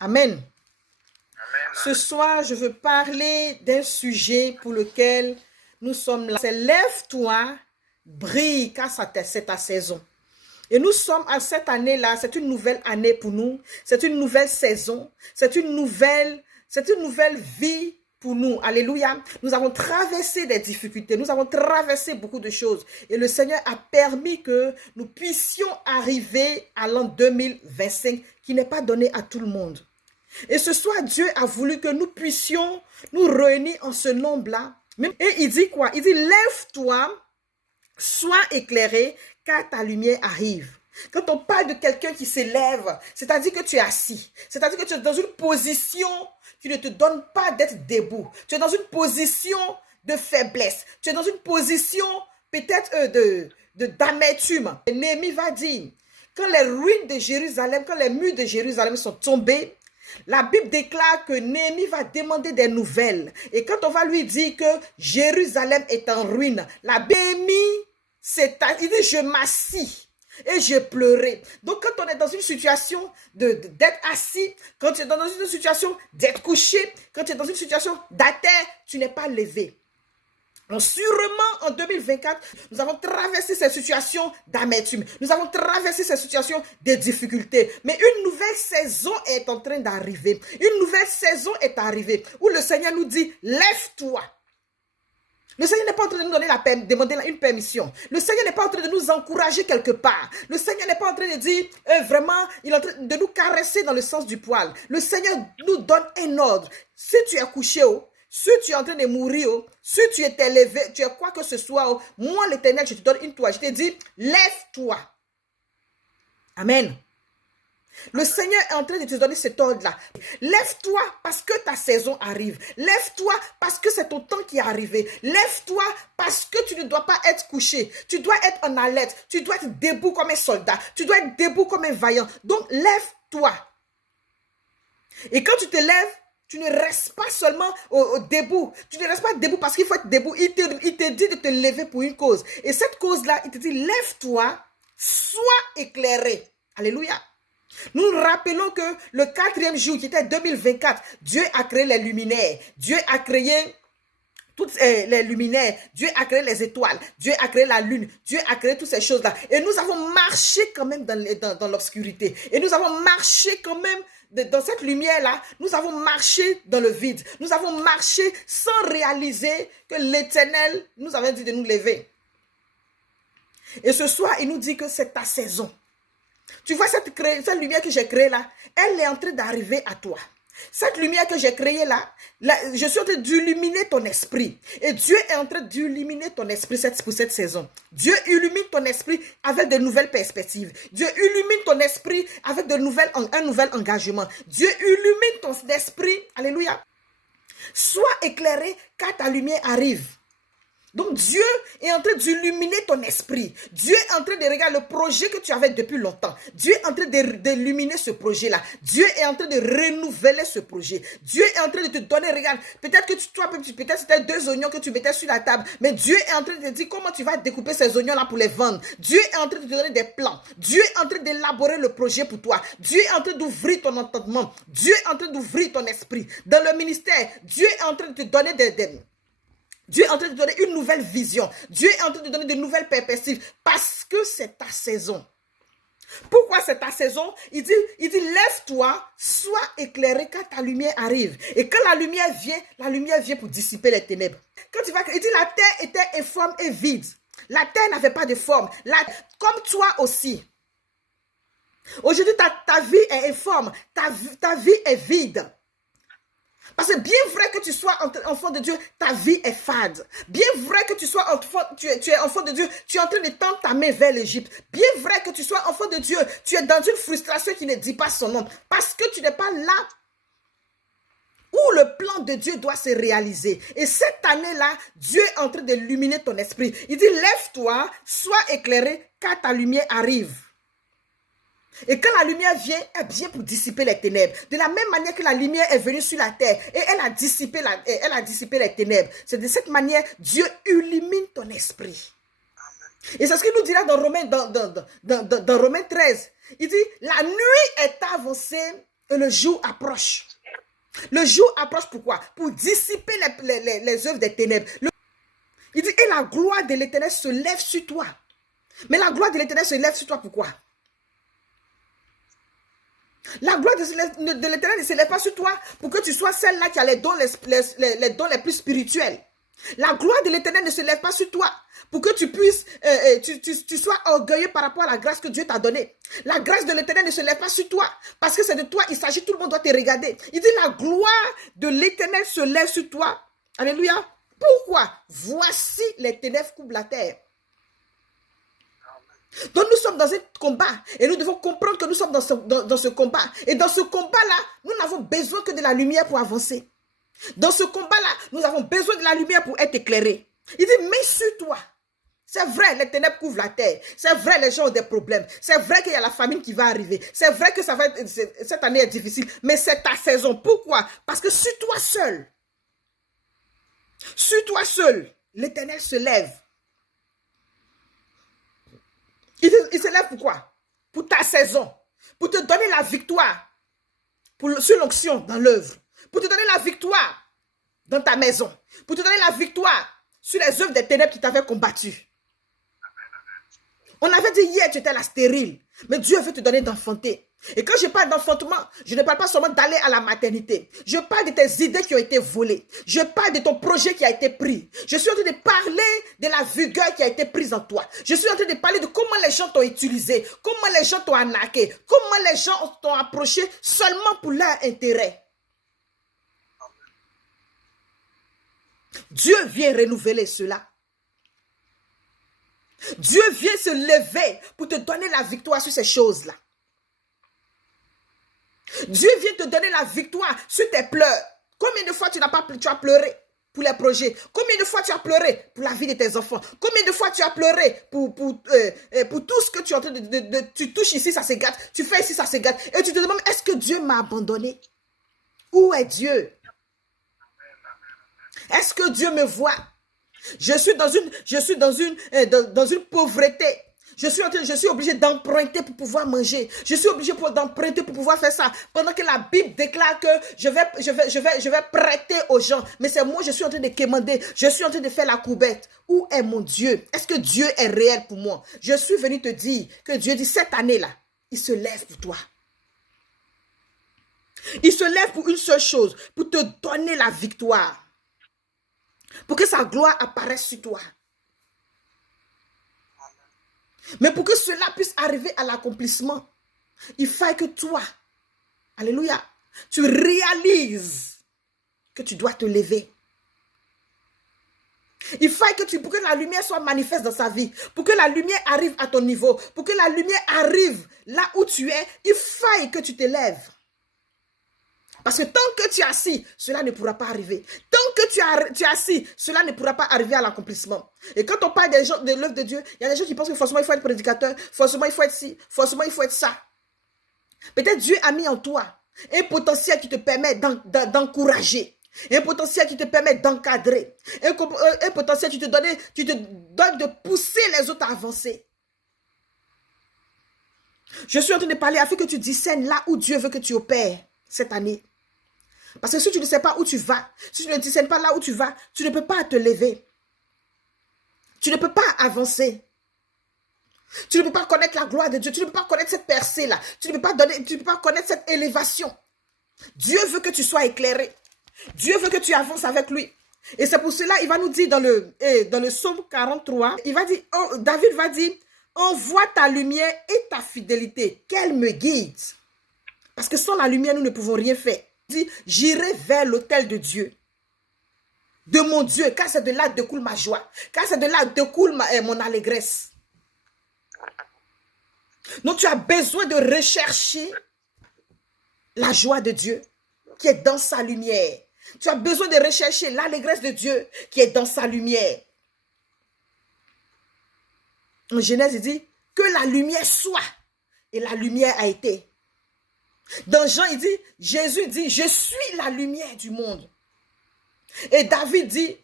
Amen. Ce soir, je veux parler d'un sujet pour lequel nous sommes là. C'est lève-toi, brille, car c'est ta saison. Et nous sommes à cette année-là, c'est une nouvelle année pour nous, c'est une nouvelle saison, c'est une nouvelle vie pour nous. Alléluia. Nous avons traversé des difficultés, nous avons traversé beaucoup de choses. Et le Seigneur a permis que nous puissions arriver à l'an 2025 qui n'est pas donné à tout le monde. Et ce soir, Dieu a voulu que nous puissions nous réunir en ce nombre-là. Et il dit quoi? Il dit, lève-toi, sois éclairé, car ta lumière arrive. Quand on parle de quelqu'un qui s'élève, c'est-à-dire que tu es assis, c'est-à-dire que tu es dans une position qui ne te donne pas d'être debout. Tu es dans une position de faiblesse. Tu es dans une position peut-être d'amertume. Néhémie va dire, quand les ruines de Jérusalem, quand les murs de Jérusalem sont tombés, la Bible déclare que Néhémie va demander des nouvelles. Et quand on va lui dire que Jérusalem est en ruine, la Néhémie, il dit, je m'assis et j'ai pleuré. Donc quand on est dans une situation d'être assis, quand tu es dans une situation d'être couché, quand tu es dans une situation d'atterre, tu n'es pas levé. Donc sûrement en 2024, nous avons traversé ces situations d'amertume. Nous avons traversé ces situations de difficultés. Mais une nouvelle saison est en train d'arriver. Une nouvelle saison est arrivée où le Seigneur nous dit, lève-toi. Le Seigneur n'est pas en train de nous demander une permission. Le Seigneur n'est pas en train de nous encourager quelque part. Le Seigneur n'est pas en train de dire, vraiment, il est en train de nous caresser dans le sens du poil. Le Seigneur nous donne un ordre. Si tu es couché, si tu es en train de mourir, si tu es élevé, tu es quoi que ce soit, moi l'Éternel, je te donne une toile. Je te dis, lève-toi. Amen. Le Seigneur est en train de te donner cet ordre-là. Lève-toi parce que ta saison arrive. Lève-toi parce que c'est ton temps qui est arrivé. Lève-toi parce que tu ne dois pas être couché. Tu dois être en alerte. Tu dois être debout comme un soldat. Tu dois être debout comme un vaillant. Donc, lève-toi. Et quand tu te lèves, tu ne restes pas seulement debout. Tu ne restes pas debout parce qu'il faut être debout. Il te dit de te lever pour une cause. Et cette cause-là, il te dit, lève-toi, sois éclairé. Alléluia. Nous nous rappelons que le 4e jour, qui était 2024, Dieu a créé les luminaires. Dieu a créé toutes les luminaires. Dieu a créé les étoiles. Dieu a créé la lune. Dieu a créé toutes ces choses-là. Et nous avons marché quand même dans l'obscurité. Et nous avons marché quand même dans cette lumière-là. Nous avons marché dans le vide. Nous avons marché sans réaliser que l'Éternel nous avait dit de nous lever. Et ce soir, il nous dit que c'est ta saison. Tu vois cette lumière que j'ai créée là, elle est en train d'arriver à toi. Cette lumière que j'ai créée là, je suis en train d'illuminer ton esprit. Et Dieu est en train d'illuminer ton esprit pour cette saison. Dieu illumine ton esprit avec de nouvelles perspectives. Dieu illumine ton esprit avec un nouvel engagement. Dieu illumine ton esprit. Alléluia. Sois éclairé car ta lumière arrive. Donc Dieu est en train d'illuminer ton esprit. Dieu est en train de regarder le projet que tu avais depuis longtemps. Dieu est en train d'illuminer ce projet-là. Dieu est en train de renouveler ce projet. Dieu est en train de te donner, regarde, peut-être que peut-être c'était 2 oignons que tu mettais sur la table, mais Dieu est en train de te dire comment tu vas découper ces oignons-là pour les vendre. Dieu est en train de te donner des plans. Dieu est en train d'élaborer le projet pour toi. Dieu est en train d'ouvrir ton entendement. Dieu est en train d'ouvrir ton esprit. Dans le ministère, Dieu est en train de te donner Dieu est en train de te donner une nouvelle vision. Dieu est en train de te donner de nouvelles perspectives parce que c'est ta saison. Pourquoi c'est ta saison? Il dit, lève-toi, sois éclairé car ta lumière arrive. Et quand la lumière vient pour dissiper les ténèbres. Il dit, la terre était informe et vide. La terre n'avait pas de forme. Comme toi aussi. Aujourd'hui, ta vie est informe. Ta vie est vide. Parce que bien vrai que tu sois enfant de Dieu, ta vie est fade. Bien vrai que tu sois tu es enfant de Dieu, tu es en train de tendre ta main vers l'Égypte. Bien vrai que tu sois enfant de Dieu, tu es dans une frustration qui ne dit pas son nom. Parce que tu n'es pas là où le plan de Dieu doit se réaliser. Et cette année-là, Dieu est en train d'illuminer ton esprit. Il dit, lève-toi, sois éclairé, car ta lumière arrive. Et quand la lumière vient pour dissiper les ténèbres. De la même manière que la lumière est venue sur la terre et elle a dissipé les ténèbres. C'est de cette manière, Dieu illumine ton esprit. Et c'est ce qu'il nous dira dans Romains 13. Il dit, la nuit est avancée Et le jour approche. Le jour approche pourquoi? Pour dissiper les œuvres des ténèbres. Il dit, et la gloire de l'Éternel se lève sur toi. Mais la gloire de l'Éternel se lève sur toi pourquoi? La gloire de l'Éternel ne se lève pas sur toi pour que tu sois celle-là qui a les dons les plus spirituels. La gloire de l'Éternel ne se lève pas sur toi pour que tu puisses, tu sois orgueilleux par rapport à la grâce que Dieu t'a donnée. La grâce de l'Éternel ne se lève pas sur toi parce que c'est de toi, il s'agit, tout le monde doit te regarder. Il dit la gloire de l'Éternel se lève sur toi. Alléluia. Pourquoi? Voici les ténèbres couvrent la terre. Donc nous sommes dans un combat et nous devons comprendre que nous sommes dans ce combat. Et dans ce combat-là, nous n'avons besoin que de la lumière pour avancer. Dans ce combat-là, nous avons besoin de la lumière pour être éclairés. Il dit, mais sur toi. C'est vrai, les ténèbres couvrent la terre. C'est vrai, les gens ont des problèmes. C'est vrai qu'il y a la famine qui va arriver. C'est vrai que cette année est difficile. Mais c'est ta saison. Pourquoi? Parce que sur toi seul, l'Éternel se lève. Il se lève pourquoi? Pour ta saison. Pour te donner la victoire. Sur l'onction dans l'œuvre. Pour te donner la victoire dans ta maison. Pour te donner la victoire sur les œuvres des ténèbres qui t'avaient combattu. On avait dit hier que tu étais la stérile. Mais Dieu veut te donner d'enfanter. Et quand je parle d'enfantement, je ne parle pas seulement d'aller à la maternité. Je parle de tes idées qui ont été volées. Je parle de ton projet qui a été pris. Je suis en train de parler de la vigueur qui a été prise en toi. Je suis en train de parler de comment les gens t'ont utilisé, comment les gens t'ont arnaqué, comment les gens t'ont approché seulement pour leur intérêt. Dieu vient renouveler cela. Dieu vient se lever pour te donner la victoire sur ces choses-là. Dieu vient te donner la victoire sur tes pleurs. Combien de fois tu as pleuré pour les projets? Combien de fois tu as pleuré pour la vie de tes enfants? Combien de fois tu as pleuré pour tout ce que tu es en train tu touches ici, ça se gâte. Tu fais ici, ça se gâte. Et tu te demandes, est-ce que Dieu m'a abandonné? Où est Dieu? Est-ce que Dieu me voit? Je suis dans une pauvreté. Je suis obligé d'emprunter pour pouvoir manger. Je suis obligé d'emprunter pour pouvoir faire ça. Pendant que la Bible déclare que je vais prêter aux gens. Mais c'est moi, je suis en train de quémander. Je suis en train de faire la coubette. Où est mon Dieu? Est-ce que Dieu est réel pour moi? Je suis venu te dire que Dieu dit cette année-là, il se lève pour toi. Il se lève pour une seule chose, pour te donner la victoire. Pour que sa gloire apparaisse sur toi. Mais pour que cela puisse arriver à l'accomplissement, il faut que toi, alléluia, tu réalises que tu dois te lever. Il faut que pour que la lumière soit manifeste dans sa vie, pour que la lumière arrive à ton niveau, pour que la lumière arrive là où tu es, il faut que tu te lèves. Parce que tant que tu es assis, cela ne pourra pas arriver. Tant que tu es assis, cela ne pourra pas arriver à l'accomplissement. Et quand on parle de l'œuvre de Dieu, il y a des gens qui pensent que forcément il faut être prédicateur, forcément il faut être ci, forcément il faut être ça. Peut-être Dieu a mis en toi un potentiel qui te permet d'encourager, un potentiel qui te permet d'encadrer, un potentiel qui te donne de pousser les autres à avancer. Je suis en train de parler afin que tu discernes là où Dieu veut que tu opères cette année. Parce que si tu ne sais pas où tu vas, si tu ne discernes pas là où tu vas, tu ne peux pas te lever. Tu ne peux pas avancer. Tu ne peux pas connaître la gloire de Dieu. Tu ne peux pas connaître cette percée-là. Tu ne peux pas connaître cette élévation. Dieu veut que tu sois éclairé. Dieu veut que tu avances avec lui. Et c'est pour cela, il va nous dire dans le psaume 43, David va dire, envoie ta lumière et ta fidélité, qu'elle me guide. Parce que sans la lumière, nous ne pouvons rien faire. Il dit, j'irai vers l'autel de Dieu. De mon Dieu, car c'est de là que découle ma joie. Car c'est de là que découle mon allégresse. Donc tu as besoin de rechercher la joie de Dieu qui est dans sa lumière. Tu as besoin de rechercher l'allégresse de Dieu qui est dans sa lumière. En Genèse, il dit que la lumière soit. Et la lumière a été. Dans Jean, il dit, Jésus dit, je suis la lumière du monde. Et David dit,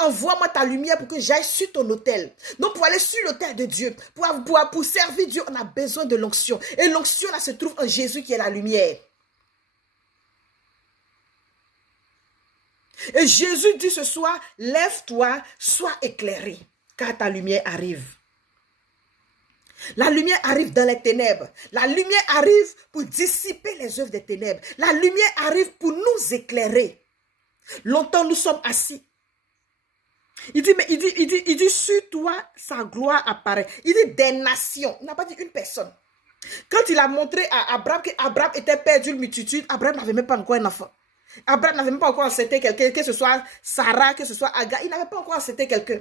envoie-moi ta lumière pour que j'aille sur ton autel. Donc pour aller sur l'autel de Dieu, pour servir Dieu, on a besoin de l'onction. Et l'onction là se trouve en Jésus qui est la lumière. Et Jésus dit ce soir, lève-toi, sois éclairé, car ta lumière arrive. La lumière arrive dans les ténèbres. La lumière arrive pour dissiper les œuvres des ténèbres. La lumière arrive pour nous éclairer. Longtemps nous sommes assis. Il dit, sur toi, sa gloire apparaît. Il dit des nations. Il n'a pas dit une personne. Quand il a montré à Abraham qu'Abraham était père d'une multitude, Abraham n'avait même pas encore un enfant. Abraham n'avait même pas encore accepté quelqu'un, que ce soit Sarah, que ce soit Agar. Il n'avait pas encore accepté quelqu'un.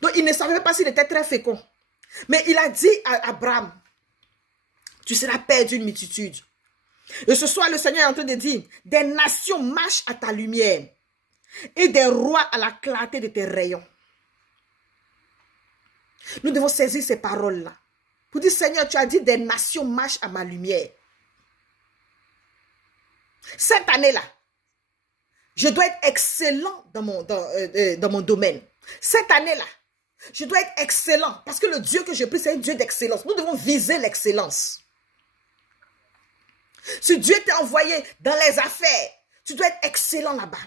Donc il ne savait pas s'il était très fécond. Mais il a dit à Abraham, tu seras père d'une multitude. Et ce soir, le Seigneur est en train de dire, des nations marchent à ta lumière et des rois à la clarté de tes rayons. Nous devons saisir ces paroles-là. Pour dire, Seigneur, tu as dit, des nations marchent à ma lumière. Cette année-là, je dois être excellent dans mon domaine. Cette année-là, je dois être excellent parce que le Dieu que je prie, c'est un Dieu d'excellence. Nous devons viser l'excellence. Si Dieu t'a envoyé dans les affaires, tu dois être excellent là-bas.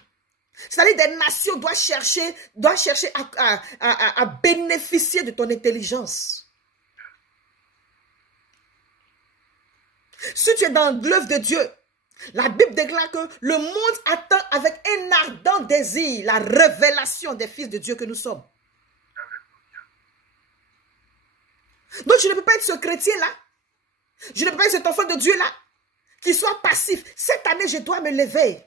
C'est-à-dire des nations doivent chercher à bénéficier de ton intelligence. Si tu es dans l'œuvre de Dieu, la Bible déclare que le monde attend avec un ardent désir la révélation des fils de Dieu que nous sommes. Donc je ne peux pas être ce chrétien-là. Je ne peux pas être cet enfant de Dieu-là qui soit passif. Cette année, je dois me lever.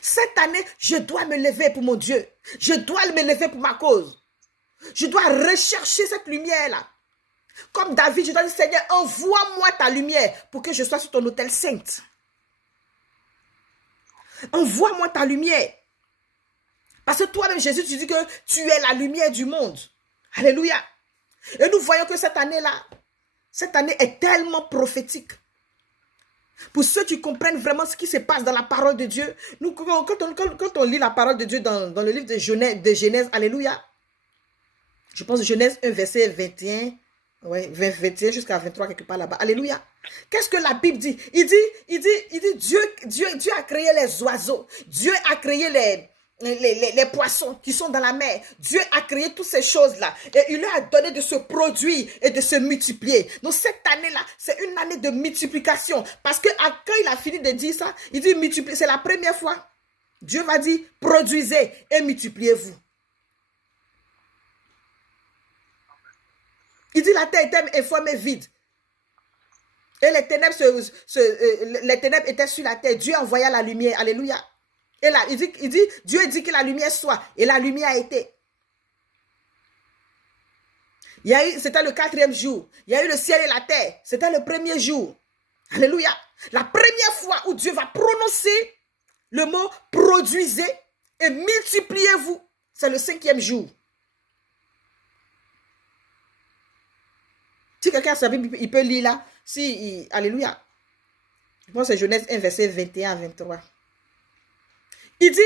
Cette année, je dois me lever pour mon Dieu. Je dois me lever pour ma cause. Je dois rechercher cette lumière-là. Comme David, je dois dire, Seigneur, envoie-moi ta lumière pour que je sois sur ton autel sainte. Envoie-moi ta lumière. Parce que toi-même, Jésus, tu dis que tu es la lumière du monde. Alléluia. Et nous voyons que cette année-là, cette année est tellement prophétique. Pour ceux qui comprennent vraiment ce qui se passe dans la parole de Dieu, nous, quand on lit la parole de Dieu dans le livre de Genèse, alléluia. Je pense Genèse 1, verset 21, ouais, 21 jusqu'à 23, quelque part là-bas. Alléluia. Qu'est-ce que la Bible dit? Il dit Dieu a créé les oiseaux. Dieu a créé les poissons qui sont dans la mer. Dieu a créé toutes ces choses-là. Et il leur a donné de se produire et de se multiplier. Donc cette année-là, c'est une année de multiplication. Parce que quand il a fini de dire ça, il dit multiplier. C'est la première fois. Dieu va dire produisez et multipliez-vous. Il dit la terre était informe et vide. Et les ténèbres, les ténèbres étaient sur la terre. Dieu envoya la lumière. Alléluia. Et là, Dieu dit que la lumière soit. Et la lumière a été. C'était le 4e jour. Il y a eu le ciel et la terre. C'était le 1er jour. Alléluia. La première fois où Dieu va prononcer le mot produisez et multipliez-vous. C'est le 5e jour. Si quelqu'un a sa Bible, il peut lire là. Alléluia. Je pense que c'est Genèse 1, verset 21 à 23. Il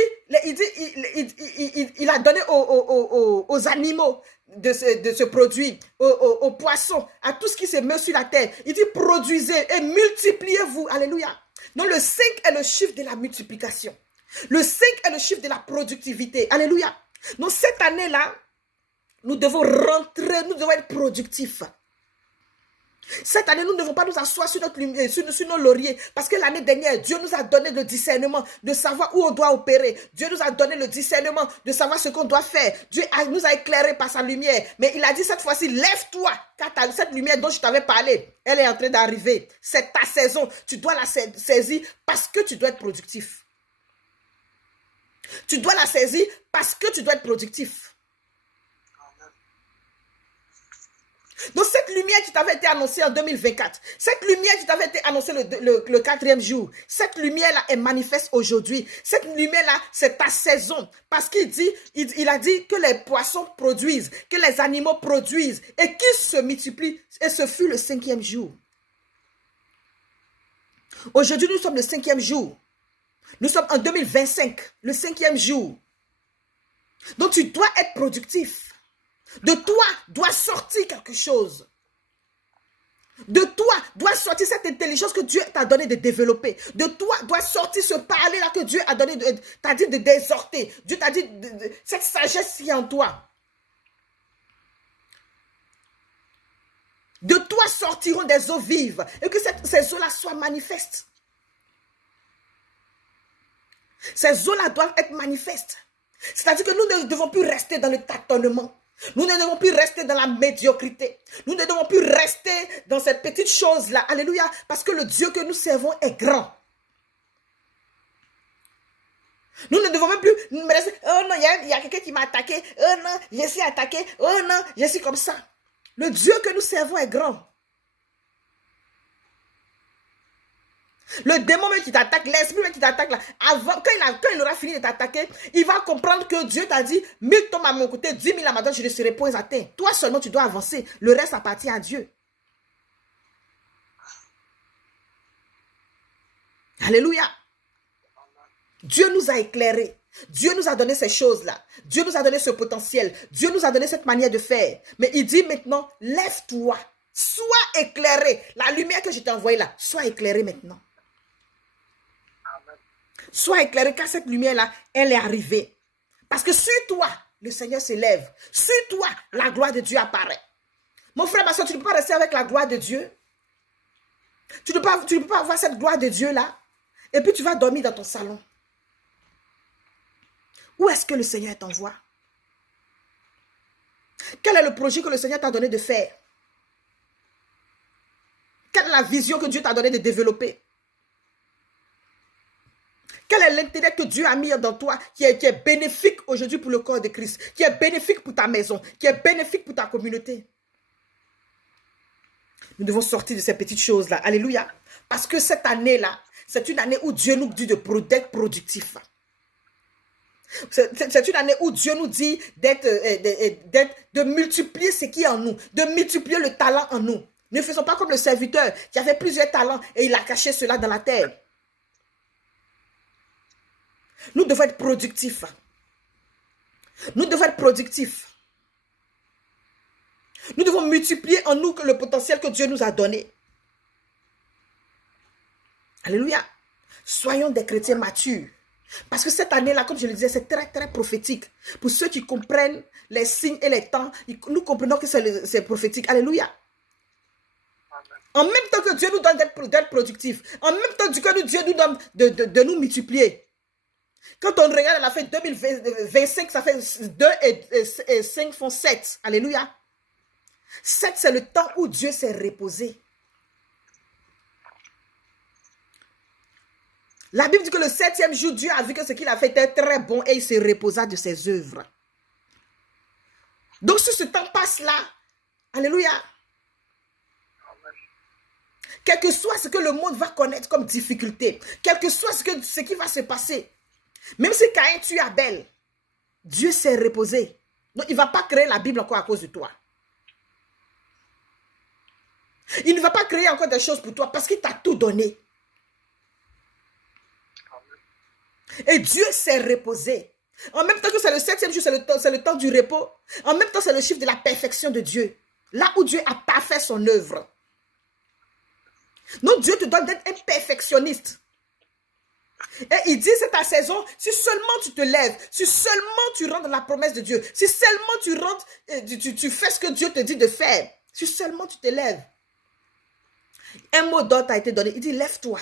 a donné aux animaux de se produire, aux poissons, à tout ce qui se met sur la terre. Il dit produisez et multipliez-vous. Alléluia. Donc le 5 est le chiffre de la multiplication. Le 5 est le chiffre de la productivité. Alléluia. Donc cette année-là, nous devons rentrer, nous devons être productifs. Cette année, nous ne devons pas nous asseoir sur nos lauriers. Parce que l'année dernière, Dieu nous a donné le discernement de savoir où on doit opérer. Dieu nous a donné le discernement de savoir ce qu'on doit faire. Dieu nous a éclairé par sa lumière. Mais il a dit cette fois-ci, lève-toi. Car cette lumière dont je t'avais parlé, elle est en train d'arriver. C'est ta saison. Tu dois la saisir parce que tu dois être productif. Tu dois la saisir parce que tu dois être productif. Donc cette lumière qui t'avait été annoncée en 2024, cette lumière qui t'avait été annoncée le 4e jour, cette lumière-là est manifeste aujourd'hui. Cette lumière-là, c'est ta saison. Parce qu'il a dit que les poissons produisent, que les animaux produisent et qu'ils se multiplient. Et ce fut le 5e jour. Aujourd'hui, nous sommes le 5e jour. Nous sommes en 2025, le 5e jour. Donc tu dois être productif. De toi doit sortir quelque chose. De toi doit sortir cette intelligence que Dieu t'a donné de développer. De toi doit sortir ce parler-là que Dieu a donné, t'a dit de d'exhorter. Dieu t'a dit cette sagesse qui est en toi. De toi sortiront des eaux vives et que ces eaux-là soient manifestes. Ces eaux-là doivent être manifestes. C'est-à-dire que nous ne devons plus rester dans le tâtonnement. Nous ne devons plus rester dans la médiocrité. Nous ne devons plus rester dans cette petite chose-là. Alléluia. Parce que le Dieu que nous servons est grand. Nous ne devons même plus nous rester. Oh non, il y a quelqu'un qui m'a attaqué. Oh non, je suis attaqué. Oh non, je suis comme ça. Le Dieu que nous servons est grand. Le démon même qui t'attaque, l'esprit même qui t'attaque là, avant, quand il aura fini de t'attaquer, il va comprendre que Dieu t'a dit, 1000 tombent à mon côté, 10 000 à ma droite, je ne serai point atteint. Toi seulement tu dois avancer, le reste appartient à Dieu. Alléluia. Dieu nous a éclairés. Dieu nous a donné ces choses-là. Dieu nous a donné ce potentiel. Dieu nous a donné cette manière de faire. Mais il dit maintenant, lève-toi, sois éclairé. La lumière que je t'ai envoyée là, sois éclairé maintenant. Sois éclairé car cette lumière-là, elle est arrivée. Parce que sur toi, le Seigneur s'élève. Sur toi, la gloire de Dieu apparaît. Mon frère, ma soeur, tu ne peux pas rester avec la gloire de Dieu. Tu ne peux pas avoir cette gloire de Dieu-là. Et puis tu vas dormir dans ton salon. Où est-ce que le Seigneur t'envoie? Quel est le projet que le Seigneur t'a donné de faire? Quelle est la vision que Dieu t'a donné de développer? Quel est l'intérêt que Dieu a mis dans toi qui est bénéfique aujourd'hui pour le corps de Christ, qui est bénéfique pour ta maison, qui est bénéfique pour ta communauté? Nous devons sortir de ces petites choses-là. Alléluia. Parce que cette année-là, c'est une année où Dieu nous dit d'être productif. C'est une année où Dieu nous dit de multiplier ce qui est en nous, de multiplier le talent en nous. Ne faisons pas comme le serviteur qui avait plusieurs talents et il a caché cela dans la terre. Nous devons être productifs. Nous devons être productifs. Nous devons multiplier en nous le potentiel que Dieu nous a donné. Alléluia. Soyons des chrétiens matures. Parce que cette année-là, comme je le disais, c'est très, très prophétique. Pour ceux qui comprennent les signes et les temps, nous comprenons que c'est prophétique. Alléluia. En même temps que Dieu nous donne d'être productifs, en même temps que Dieu nous donne de nous multiplier. Quand on regarde à la fin 2025, ça fait 2 et 5 font 7. Alléluia. 7, c'est le temps où Dieu s'est reposé. La Bible dit que le 7e jour, Dieu a vu que ce qu'il a fait était très bon et il se reposa de ses œuvres. Donc, si ce temps passe là, alléluia, quel que soit ce que le monde va connaître comme difficulté, quel que soit ce qui va se passer, même si Caïn tue Abel, Dieu s'est reposé. Donc, il ne va pas créer la Bible encore à cause de toi. Il ne va pas créer encore des choses pour toi parce qu'il t'a tout donné. Et Dieu s'est reposé. En même temps que c'est le 7e jour, c'est le temps du repos. En même temps, c'est le chiffre de la perfection de Dieu. Là où Dieu a parfait son œuvre. Donc Dieu te donne d'être un perfectionniste. Et il dit, c'est ta saison, si seulement tu te lèves, si seulement tu rentres dans la promesse de Dieu, si seulement tu rentres, tu fais ce que Dieu te dit de faire, si seulement tu te lèves. Un mot d'ordre a été donné, il dit, lève-toi,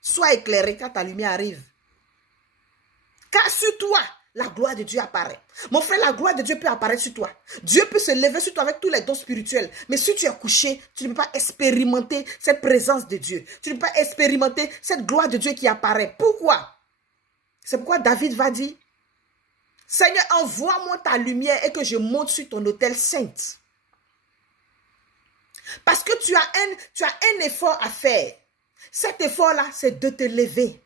sois éclairé quand ta lumière arrive. Car sur toi, la gloire de Dieu apparaît. Mon frère, la gloire de Dieu peut apparaître sur toi. Dieu peut se lever sur toi avec tous les dons spirituels. Mais si tu es couché, tu ne peux pas expérimenter cette présence de Dieu. Tu ne peux pas expérimenter cette gloire de Dieu qui apparaît. Pourquoi? C'est pourquoi David va dire, Seigneur, envoie-moi ta lumière et que je monte sur ton autel saint. Parce que tu as un effort à faire. Cet effort-là, c'est de te lever.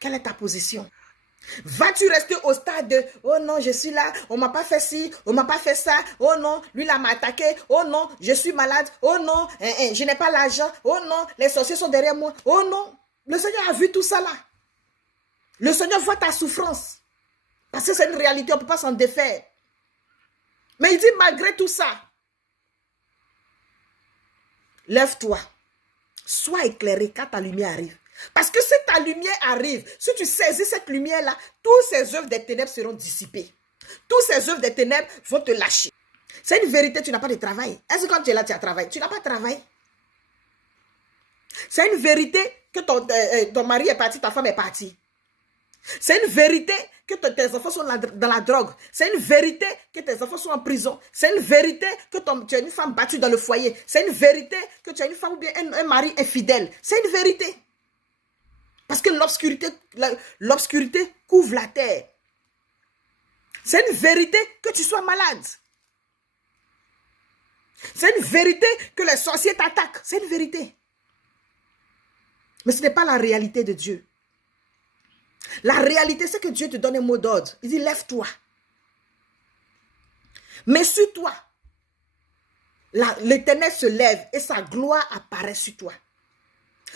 Quelle est ta position? Vas-tu rester au stade de « Oh non, je suis là, on ne m'a pas fait ci, on ne m'a pas fait ça, oh non, lui là m'a attaqué, oh non, je suis malade, oh non, je n'ai pas l'argent, oh non, les sorciers sont derrière moi, oh non. » Le Seigneur a vu tout ça là. Le Seigneur voit ta souffrance. Parce que c'est une réalité, on ne peut pas s'en défaire. Mais il dit malgré tout ça, lève-toi. Sois éclairé quand ta lumière arrive. Parce que si ta lumière arrive, si tu saisis cette lumière-là, toutes ces œuvres des ténèbres seront dissipées. Toutes ces œuvres des ténèbres vont te lâcher. C'est une vérité, tu n'as pas de travail. Est-ce que quand tu es là, tu as travail? Tu n'as pas de travail. C'est une vérité que ton mari est parti, ta femme est partie. C'est une vérité que tes enfants sont dans la drogue. C'est une vérité que tes enfants sont en prison. C'est une vérité que tu as une femme battue dans le foyer. C'est une vérité que tu as une femme ou bien un mari infidèle. C'est une vérité. Parce que l'obscurité couvre la terre. C'est une vérité que tu sois malade. C'est une vérité que les sorciers t'attaquent. C'est une vérité. Mais ce n'est pas la réalité de Dieu. La réalité, c'est que Dieu te donne un mot d'ordre. Il dit, lève-toi. Mais sur toi, l'Éternel se lève et sa gloire apparaît sur toi.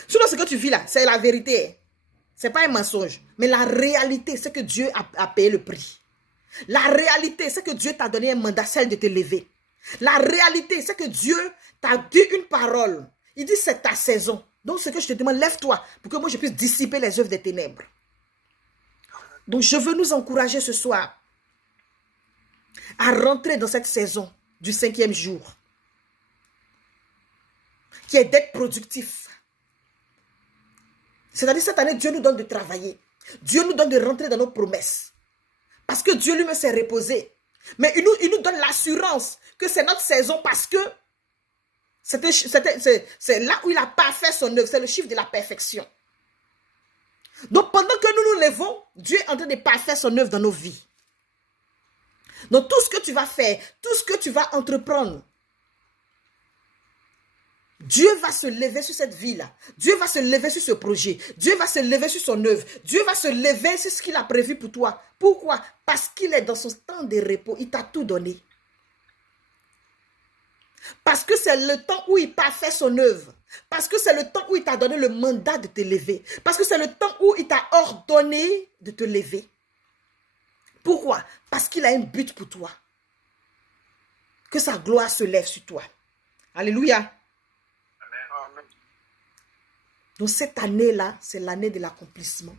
Sinon, ce que tu vis là, c'est la vérité. Ce n'est pas un mensonge. Mais la réalité, c'est que Dieu a payé le prix. La réalité, c'est que Dieu t'a donné un mandat, celle de te lever. La réalité, c'est que Dieu t'a dit une parole. Il dit, c'est ta saison. Donc, ce que je te demande, lève-toi pour que moi, je puisse dissiper les œuvres des ténèbres. Donc, je veux nous encourager ce soir à rentrer dans cette saison du 5e jour, qui est d'être productif. C'est-à-dire, cette année, Dieu nous donne de travailler. Dieu nous donne de rentrer dans nos promesses. Parce que Dieu lui-même s'est reposé. Mais il nous donne l'assurance que c'est notre saison parce que c'est là où il a parfait son œuvre. C'est le chiffre de la perfection. Donc, pendant que nous nous levons, Dieu est en train de parfaire son œuvre dans nos vies. Donc, tout ce que tu vas faire, tout ce que tu vas entreprendre, Dieu va se lever sur cette vie-là. Dieu va se lever sur ce projet. Dieu va se lever sur son œuvre. Dieu va se lever sur ce qu'il a prévu pour toi. Pourquoi? Parce qu'il est dans son temps de repos. Il t'a tout donné. Parce que c'est le temps où il parfait son œuvre. Parce que c'est le temps où il t'a donné le mandat de te lever. Parce que c'est le temps où il t'a ordonné de te lever. Pourquoi? Parce qu'il a un but pour toi. Que sa gloire se lève sur toi. Alléluia. Donc cette année-là, c'est l'année de l'accomplissement.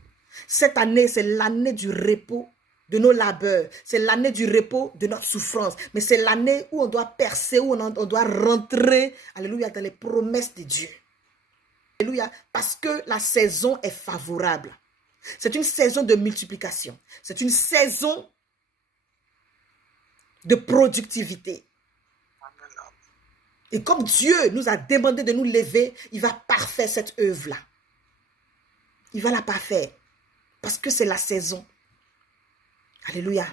Cette année, c'est l'année du repos de nos labeurs. C'est l'année du repos de notre souffrance. Mais c'est l'année où on doit percer, où on doit rentrer, alléluia, dans les promesses de Dieu. Alléluia, parce que la saison est favorable. C'est une saison de multiplication. C'est une saison de productivité. Et comme Dieu nous a demandé de nous lever, il va parfaire cette œuvre-là. Il va la parfaire. Parce que c'est la saison. Alléluia.